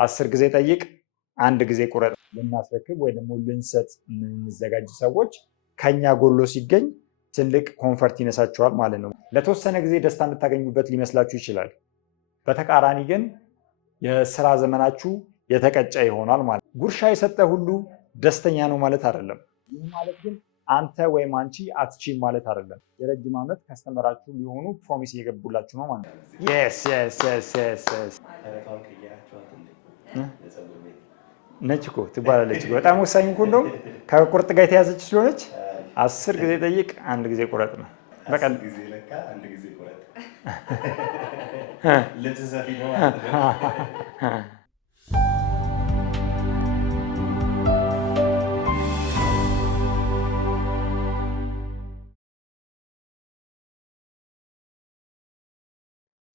10 ጊዜ ጠይቅ አንድ ጊዜ ቁረጥ ልናስረክብ ወይ ደግሞ ልንሰጥ የምንዘጋጅ ሰዎች ከኛ ጎሎ ሲገኝ ትልቅ ኮንፈርት ይነሳቸዋል ማለት ነው። ለተወሰነ ጊዜ ደስታ የምታገኙበት ሊመስላችሁ ይችላል። በተቃራኒ ግን የስራ ዘመናችሁ የተቀጨ ይሆናል ማለት ነው። ጉርሻ የሰጠ ሁሉ ደስተኛ ነው ማለት አይደለም። ይህ ማለት ግን አንተ ወይም አንቺ አትችይም ማለት አይደለም። የረጅም ዓመት ከስተመራችሁ ሊሆኑ ፕሮሚስ እየገቡላችሁ ነው ማለት ነው። ነች እኮ ትባላለች። በጣም ወሳኝ እኮ እንደውም ከቁርጥ ጋር የተያዘች ስለሆነች 10 ጊዜ ጠይቅ አንድ ጊዜ ቁረጥ ነው። በቀን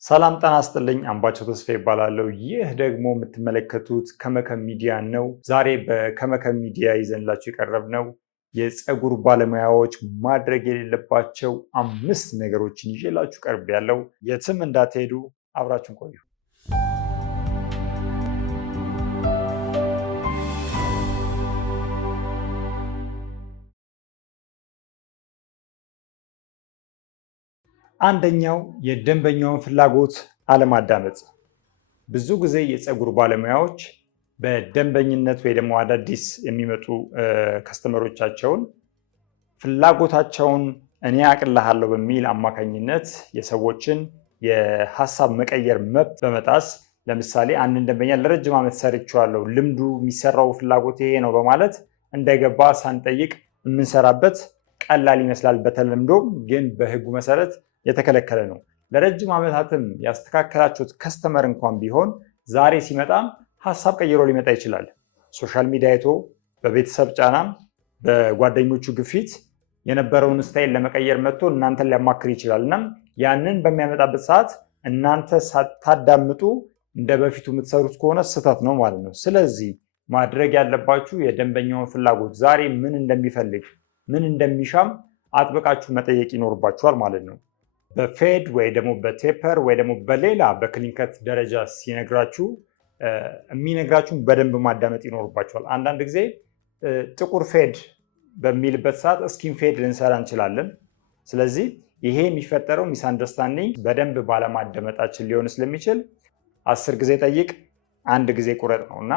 ሰላም ጤና ይስጥልኝ። አምባቸው ተስፋ ይባላለሁ። ይህ ደግሞ የምትመለከቱት ከመከም ሚዲያ ነው። ዛሬ በከመከም ሚዲያ ይዘንላችሁ የቀረብነው የፀጉር ባለሙያዎች ማድረግ የሌለባቸው 5 ነገሮችን ይዤላችሁ ቀርብ ያለው። የትም እንዳትሄዱ፣ አብራችሁን ቆዩ። አንደኛው የደንበኛውን ፍላጎት አለማዳመጥ። ብዙ ጊዜ የፀጉር ባለሙያዎች በደንበኝነት ወይ ደግሞ አዳዲስ የሚመጡ ከስተመሮቻቸውን ፍላጎታቸውን እኔ አቅልሃለሁ በሚል አማካኝነት የሰዎችን የሀሳብ መቀየር መብት በመጣስ ለምሳሌ አንድን ደንበኛ ለረጅም ዓመት ሰርቼዋለሁ፣ ልምዱ የሚሰራው ፍላጎት ይሄ ነው በማለት እንዳይገባ ሳንጠይቅ የምንሰራበት ቀላል ይመስላል በተለምዶ፣ ግን በሕጉ መሰረት የተከለከለ ነው። ለረጅም ዓመታትም ያስተካከላችሁት ከስተመር እንኳን ቢሆን ዛሬ ሲመጣም ሀሳብ ቀይሮ ሊመጣ ይችላል። ሶሻል ሚዲያ አይቶ በቤተሰብ ጫናም በጓደኞቹ ግፊት የነበረውን ስታይል ለመቀየር መጥቶ እናንተን ሊያማክር ይችላል። እና ያንን በሚያመጣበት ሰዓት እናንተ ሳታዳምጡ እንደ በፊቱ የምትሰሩት ከሆነ ስህተት ነው ማለት ነው። ስለዚህ ማድረግ ያለባችሁ የደንበኛውን ፍላጎት ዛሬ ምን እንደሚፈልግ ምን እንደሚሻም አጥብቃችሁ መጠየቅ ይኖርባችኋል ማለት ነው። በፌድ ወይ ደግሞ በቴፐር ወይ ደግሞ በሌላ በክሊንከት ደረጃ ሲነግራችሁ የሚነግራችሁን በደንብ ማዳመጥ ይኖርባችኋል። አንዳንድ ጊዜ ጥቁር ፌድ በሚልበት ሰዓት ስኪን ፌድ ልንሰራ እንችላለን። ስለዚህ ይሄ የሚፈጠረው ሚስ አንደርስታንዲንግ በደንብ ባለማዳመጣችን ሊሆን ስለሚችል 10 ጊዜ ጠይቅ አንድ ጊዜ ቁረጥ ነው እና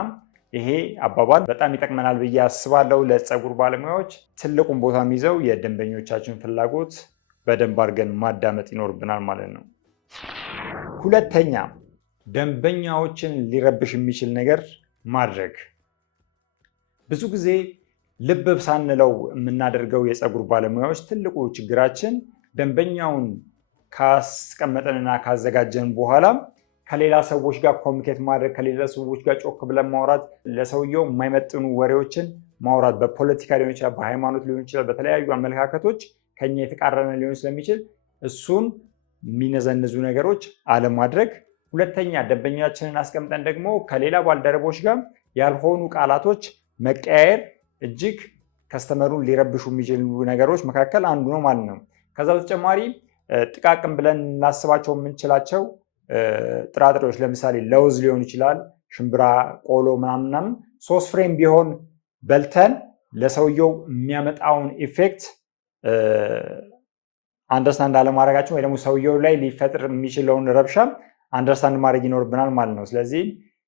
ይሄ አባባል በጣም ይጠቅመናል ብዬ አስባለሁ። ለፀጉር ባለሙያዎች ትልቁን ቦታ የሚይዘው የደንበኞቻችን ፍላጎት በደንብ አድርገን ማዳመጥ ይኖርብናል ማለት ነው። ሁለተኛ፣ ደንበኛዎችን ሊረብሽ የሚችል ነገር ማድረግ። ብዙ ጊዜ ልብ ሳንለው የምናደርገው የፀጉር ባለሙያዎች ትልቁ ችግራችን ደንበኛውን ካስቀመጠንና ካዘጋጀን በኋላ ከሌላ ሰዎች ጋር ኮሚኒኬት ማድረግ፣ ከሌላ ሰዎች ጋር ጮክ ብለን ማውራት፣ ለሰውየው የማይመጥኑ ወሬዎችን ማውራት፣ በፖለቲካ ሊሆን ይችላል፣ በሃይማኖት ሊሆን ይችላል፣ በተለያዩ አመለካከቶች ከኛ የተቃረነ ሊሆን ስለሚችል እሱን የሚነዘንዙ ነገሮች አለማድረግ። ሁለተኛ፣ ደንበኛችንን አስቀምጠን ደግሞ ከሌላ ባልደረቦች ጋር ያልሆኑ ቃላቶች መቀያየር እጅግ ከስተመሩን ሊረብሹ የሚችሉ ነገሮች መካከል አንዱ ነው ማለት ነው። ከዛ በተጨማሪ ጥቃቅን ብለን እናስባቸው የምንችላቸው ጥራጥሬዎች ለምሳሌ ለውዝ ሊሆን ይችላል፣ ሽምብራ፣ ቆሎ ምናምን 3 ፍሬም ቢሆን በልተን ለሰውየው የሚያመጣውን ኢፌክት አንደርስታንድ አለማድረጋችን ወይ ደግሞ ሰውየው ላይ ሊፈጥር የሚችለውን ረብሻ አንደርስታንድ ማድረግ ይኖርብናል ማለት ነው። ስለዚህ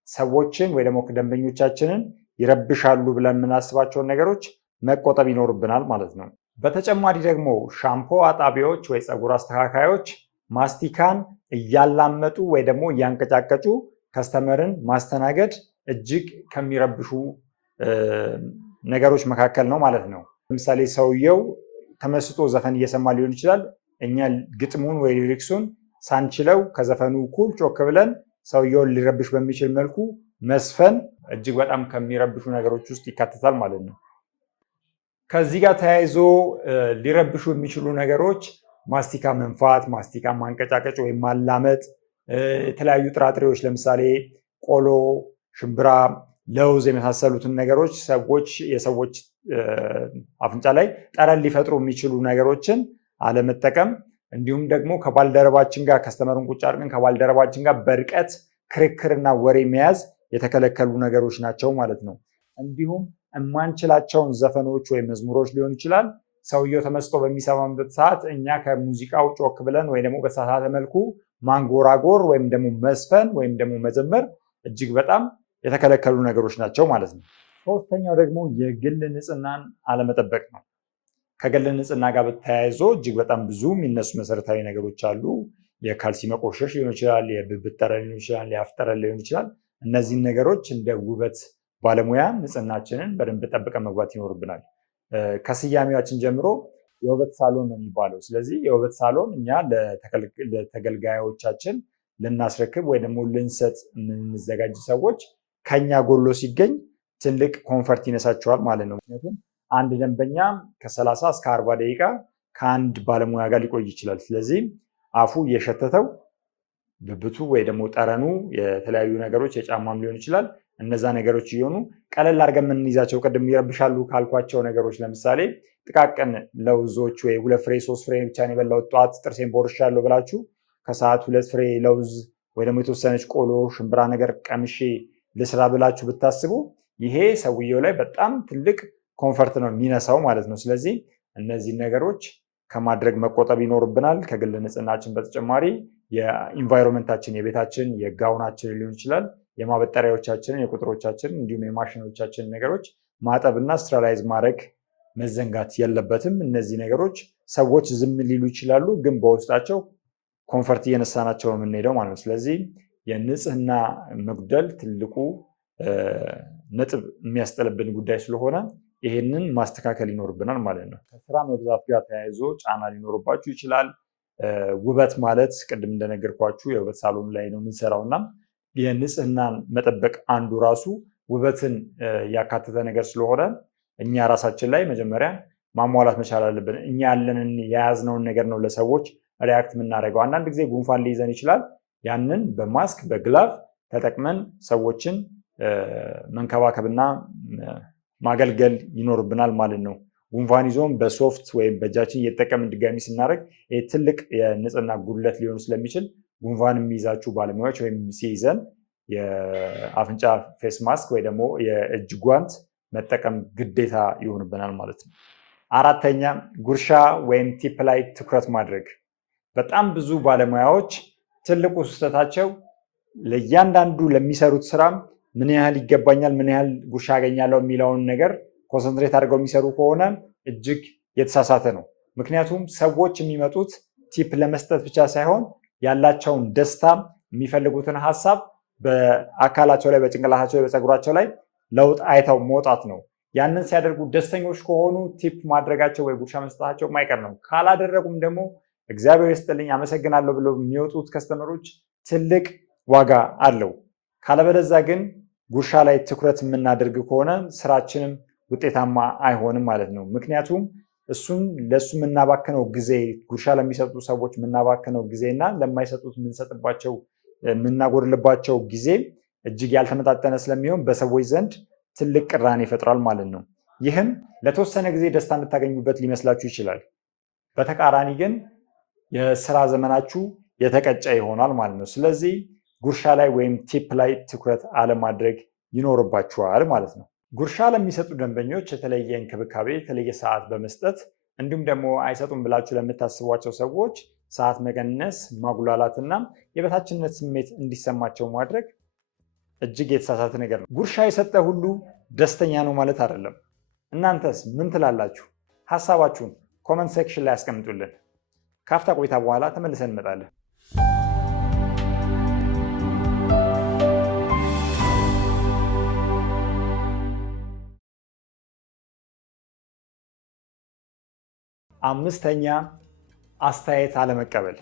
ሰዎችን ወይ ደግሞ ደንበኞቻችንን ይረብሻሉ ብለን የምናስባቸውን ነገሮች መቆጠብ ይኖርብናል ማለት ነው። በተጨማሪ ደግሞ ሻምፖ አጣቢዎች ወይ ፀጉር አስተካካዮች ማስቲካን እያላመጡ ወይ ደግሞ እያንቀጫቀጩ ከስተመርን ማስተናገድ እጅግ ከሚረብሹ ነገሮች መካከል ነው ማለት ነው። ለምሳሌ ሰውየው ተመስጦ ዘፈን እየሰማ ሊሆን ይችላል። እኛ ግጥሙን ወይ ሊሪክሱን ሳንችለው ከዘፈኑ እኩል ጮክ ብለን ሰውየውን ሊረብሽ በሚችል መልኩ መስፈን እጅግ በጣም ከሚረብሹ ነገሮች ውስጥ ይካተታል ማለት ነው። ከዚህ ጋር ተያይዞ ሊረብሹ የሚችሉ ነገሮች ማስቲካ መንፋት፣ ማስቲካ ማንቀጫቀጭ ወይም ማላመጥ፣ የተለያዩ ጥራጥሬዎች ለምሳሌ ቆሎ፣ ሽምብራ፣ ለውዝ የመሳሰሉትን ነገሮች የሰዎች አፍንጫ ላይ ጠረን ሊፈጥሩ የሚችሉ ነገሮችን አለመጠቀም፣ እንዲሁም ደግሞ ከባልደረባችን ጋር ከስተመሩን ቁጭ አድርገን ከባልደረባችን ጋር በርቀት ክርክርና ወሬ መያዝ የተከለከሉ ነገሮች ናቸው ማለት ነው። እንዲሁም የማንችላቸውን ዘፈኖች ወይም መዝሙሮች ሊሆን ይችላል ሰውየው ተመስጦ በሚሰማበት ሰዓት እኛ ከሙዚቃው ጮክ ብለን ወይ ደግሞ በተሳሳተ መልኩ ማንጎራጎር ወይም ደግሞ መዝፈን ወይም ደግሞ መዘመር እጅግ በጣም የተከለከሉ ነገሮች ናቸው ማለት ነው። ሶስተኛው ደግሞ የግል ንጽህናን አለመጠበቅ ነው። ከግል ንጽህና ጋር በተያይዞ እጅግ በጣም ብዙ የሚነሱ መሰረታዊ ነገሮች አሉ። የካልሲ መቆሸሽ ሊሆን ይችላል፣ የብብት ጠረን ሊሆን ይችላል፣ የአፍ ጠረን ሊሆን ይችላል። እነዚህን ነገሮች እንደ ውበት ባለሙያ ንጽህናችንን በደንብ ጠብቀን መግባት ይኖርብናል። ከስያሜያችን ጀምሮ የውበት ሳሎን ነው የሚባለው። ስለዚህ የውበት ሳሎን እኛ ለተገልጋዮቻችን ልናስረክብ ወይ ደግሞ ልንሰጥ የምንዘጋጅ ሰዎች ከኛ ጎሎ ሲገኝ ትልቅ ኮንፈርት ይነሳቸዋል ማለት ነው። ምክንያቱም አንድ ደንበኛ ከ30 እስከ 40 ደቂቃ ከአንድ ባለሙያ ጋር ሊቆይ ይችላል። ስለዚህ አፉ እየሸተተው ብብቱ ወይ ደግሞ ጠረኑ የተለያዩ ነገሮች የጫማም ሊሆን ይችላል እነዛ ነገሮች እየሆኑ ቀለል አድርገን የምንይዛቸው ቅድም ይረብሻሉ ካልኳቸው ነገሮች ለምሳሌ ጥቃቅን ለውዞች ወይ 2 ፍሬ 3 ፍሬ ብቻ ነው የበላሁት ጠዋት ጥርሴን ቦርሻለሁ ብላችሁ ከሰዓት 2 ፍሬ ለውዝ ወይ ደግሞ የተወሰነች ቆሎ ሽምብራ ነገር ቀምሼ ልስራ ብላችሁ ብታስቡ ይሄ ሰውየው ላይ በጣም ትልቅ ኮንፈርት ነው የሚነሳው ማለት ነው። ስለዚህ እነዚህ ነገሮች ከማድረግ መቆጠብ ይኖርብናል። ከግል ንጽህናችን በተጨማሪ የኢንቫይሮንመንታችን የቤታችን የጋውናችን ሊሆን ይችላል የማበጠሪያዎቻችንን የቁጥሮቻችንን እንዲሁም የማሽኖቻችንን ነገሮች ማጠብና ስትራላይዝ ማድረግ መዘንጋት የለበትም። እነዚህ ነገሮች ሰዎች ዝም ሊሉ ይችላሉ፣ ግን በውስጣቸው ኮንፈርት እየነሳናቸው ነው የምንሄደው ማለት ነው። ስለዚህ የንጽህና መጉደል ትልቁ ነጥብ የሚያስጠልብን ጉዳይ ስለሆነ ይሄንን ማስተካከል ይኖርብናል ማለት ነው። ከስራ መብዛት ጋር ተያይዞ ጫና ሊኖርባችሁ ይችላል። ውበት ማለት ቅድም እንደነገርኳችሁ የውበት ሳሎን ላይ ነው የምንሰራው እና የንጽህናን መጠበቅ አንዱ ራሱ ውበትን ያካተተ ነገር ስለሆነ እኛ ራሳችን ላይ መጀመሪያ ማሟላት መቻል አለብን። እኛ ያለንን የያዝነውን ነገር ነው ለሰዎች ሪያክት የምናደርገው። አንዳንድ ጊዜ ጉንፋን ሊይዘን ይችላል። ያንን በማስክ በግላቭ ተጠቅመን ሰዎችን መንከባከብና ማገልገል ይኖርብናል ማለት ነው። ጉንፋን ይዞም በሶፍት ወይም በእጃችን እየተጠቀምን ድጋሚ ስናደርግ ትልቅ የንጽህና ጉድለት ሊሆን ስለሚችል ጉንፋን የሚይዛችሁ ባለሙያዎች ወይም ሲይዘን የአፍንጫ ፌስ ማስክ ወይ ደግሞ የእጅ ጓንት መጠቀም ግዴታ ይሆንብናል ማለት ነው። አራተኛ ጉርሻ ወይም ቲፕ ላይ ትኩረት ማድረግ። በጣም ብዙ ባለሙያዎች ትልቁ ስህተታቸው ለእያንዳንዱ ለሚሰሩት ስራ ምን ያህል ይገባኛል፣ ምን ያህል ጉርሻ አገኛለሁ የሚለውን ነገር ኮንሰንትሬት አድርገው የሚሰሩ ከሆነ እጅግ የተሳሳተ ነው። ምክንያቱም ሰዎች የሚመጡት ቲፕ ለመስጠት ብቻ ሳይሆን ያላቸውን ደስታ የሚፈልጉትን ሀሳብ በአካላቸው ላይ በጭንቅላታቸው ላይ በፀጉራቸው ላይ ለውጥ አይተው መውጣት ነው። ያንን ሲያደርጉ ደስተኞች ከሆኑ ቲፕ ማድረጋቸው ወይ ጉርሻ መስጠታቸው የማይቀር ነው። ካላደረጉም ደግሞ እግዚአብሔር ይስጥልኝ አመሰግናለሁ ብለው የሚወጡት ከስተመሮች ትልቅ ዋጋ አለው። ካለበለዛ ግን ጉርሻ ላይ ትኩረት የምናደርግ ከሆነ ስራችንም ውጤታማ አይሆንም ማለት ነው። ምክንያቱም እሱም ለእሱ የምናባክነው ጊዜ ጉርሻ ለሚሰጡ ሰዎች የምናባክነው ጊዜ እና ለማይሰጡት የምንሰጥባቸው የምናጎድልባቸው ጊዜ እጅግ ያልተመጣጠነ ስለሚሆን በሰዎች ዘንድ ትልቅ ቅራኔ ይፈጥራል ማለት ነው። ይህም ለተወሰነ ጊዜ ደስታ የምታገኙበት ሊመስላችሁ ይችላል። በተቃራኒ ግን የስራ ዘመናችሁ የተቀጨ ይሆናል ማለት ነው። ስለዚህ ጉርሻ ላይ ወይም ቲፕ ላይ ትኩረት አለማድረግ ይኖርባችኋል ማለት ነው። ጉርሻ ለሚሰጡ ደንበኞች የተለየ እንክብካቤ፣ የተለየ ሰዓት በመስጠት እንዲሁም ደግሞ አይሰጡም ብላችሁ ለምታስቧቸው ሰዎች ሰዓት መቀነስ፣ ማጉላላትና የበታችነት ስሜት እንዲሰማቸው ማድረግ እጅግ የተሳሳተ ነገር ነው። ጉርሻ የሰጠ ሁሉ ደስተኛ ነው ማለት አይደለም። እናንተስ ምን ትላላችሁ? ሀሳባችሁን ኮመንት ሴክሽን ላይ አስቀምጡልን። ከአፍታ ቆይታ በኋላ ተመልሰን እንመጣለን። አምስተኛ አስተያየት አለመቀበል።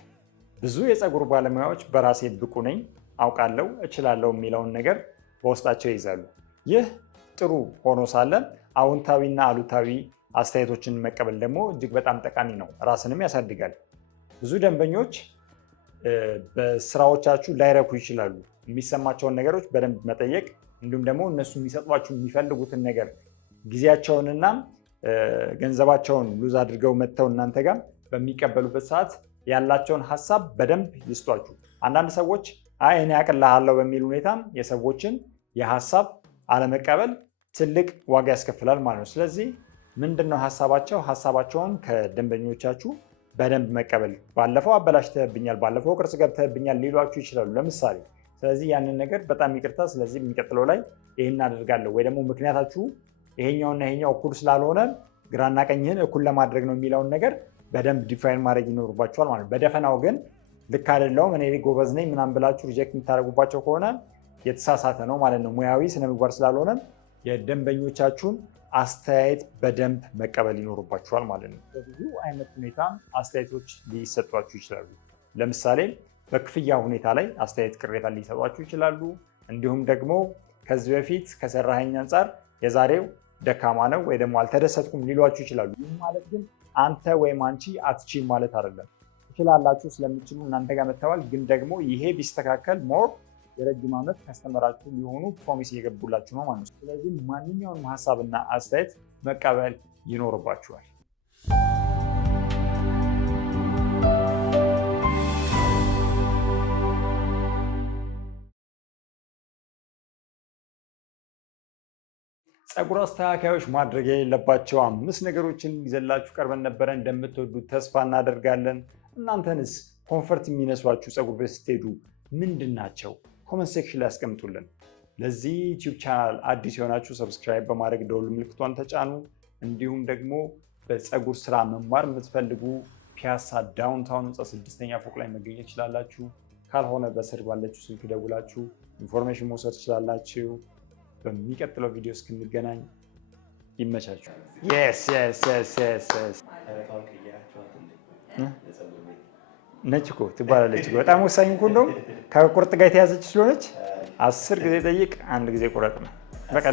ብዙ የፀጉር ባለሙያዎች በራሴ ብቁ ነኝ፣ አውቃለሁ፣ እችላለሁ የሚለውን ነገር በውስጣቸው ይይዛሉ። ይህ ጥሩ ሆኖ ሳለ አዎንታዊና አሉታዊ አስተያየቶችን መቀበል ደግሞ እጅግ በጣም ጠቃሚ ነው፣ ራስንም ያሳድጋል። ብዙ ደንበኞች በስራዎቻችሁ ላይረኩ ይችላሉ። የሚሰማቸውን ነገሮች በደንብ መጠየቅ እንዲሁም ደግሞ እነሱ የሚሰጧችሁ የሚፈልጉትን ነገር ጊዜያቸውንና ገንዘባቸውን ሉዝ አድርገው መጥተው እናንተ ጋር በሚቀበሉበት ሰዓት ያላቸውን ሀሳብ በደንብ ይስጧችሁ። አንዳንድ ሰዎች እኔ አቅልሃለሁ በሚል ሁኔታ የሰዎችን የሀሳብ አለመቀበል ትልቅ ዋጋ ያስከፍላል ማለት ነው። ስለዚህ ምንድነው ሀሳባቸው? ሀሳባቸውን ከደንበኞቻችሁ በደንብ መቀበል። ባለፈው አበላሽተህብኛል፣ ባለፈው ቅርጽ ገብተህብኛል ሊሏችሁ ይችላሉ ለምሳሌ። ስለዚህ ያንን ነገር በጣም ይቅርታ፣ ስለዚህ የሚቀጥለው ላይ ይህን አደርጋለሁ፣ ወይ ደግሞ ምክንያታችሁ ይሄኛውና ይሄኛው እኩል ስላልሆነ ግራና ቀኝህን እኩል ለማድረግ ነው የሚለውን ነገር በደንብ ዲፋይን ማድረግ ይኖርባቸዋል ማለት ነው። በደፈናው ግን ልክ አይደለሁም እኔ ጎበዝ ነኝ ምናምን ብላችሁ ሪጀክት የምታደርጉባቸው ከሆነ የተሳሳተ ነው ማለት ነው። ሙያዊ ስነምግባር ስላልሆነ የደንበኞቻችሁን አስተያየት በደንብ መቀበል ይኖርባችኋል ማለት ነው። በብዙ አይነት ሁኔታ አስተያየቶች ሊሰጧችሁ ይችላሉ። ለምሳሌ በክፍያ ሁኔታ ላይ አስተያየት ቅሬታ ሊሰጧችሁ ይችላሉ። እንዲሁም ደግሞ ከዚህ በፊት ከሰራኸኝ አንጻር የዛሬው ደካማ ነው ወይ ደግሞ አልተደሰትኩም ሊሏችሁ ይችላሉ። ይህ ማለት ግን አንተ ወይም አንቺ አትችይም ማለት አይደለም። ትችላላችሁ፣ ስለሚችሉ እናንተ ጋር መጥተዋል። ግን ደግሞ ይሄ ቢስተካከል ሞር የረጅም ዓመት ከስተመራችሁ ሊሆኑ ፕሮሚስ እየገቡላችሁ ነው ማለት ነው። ስለዚህ ማንኛውንም ሀሳብና አስተያየት መቀበል ይኖርባችኋል። ፀጉር አስተካካዮች ማድረግ የሌለባቸው 5 ነገሮችን ይዘላችሁ ቀርበን ነበረ። እንደምትወዱት ተስፋ እናደርጋለን። እናንተንስ ኮንፈርት የሚነሷችሁ ፀጉር ቤት ስትሄዱ ምንድን ናቸው? ኮመንት ሴክሽን ላይ ያስቀምጡልን። ለዚህ ዩቲዩብ ቻናል አዲስ የሆናችሁ ሰብስክራይብ በማድረግ ደወል ምልክቷን ተጫኑ። እንዲሁም ደግሞ በፀጉር ስራ መማር የምትፈልጉ ፒያሳ ዳውንታውን ህንፃ 6ኛ ፎቅ ላይ መገኘት ትችላላችሁ። ካልሆነ በስር ባለችሁ ስልክ ደውላችሁ ኢንፎርሜሽን መውሰድ ትችላላችሁ። በሚቀጥለው ቪዲዮ እስክንገናኝ ይመቻችሁ። ነች እኮ ትባላለች። በጣም ወሳኝ እኮ እንደውም ከቁርጥ ጋር የተያዘች ስለሆነች 10 ጊዜ ጠይቅ 1 ጊዜ ቁረጥ ነው። በቃ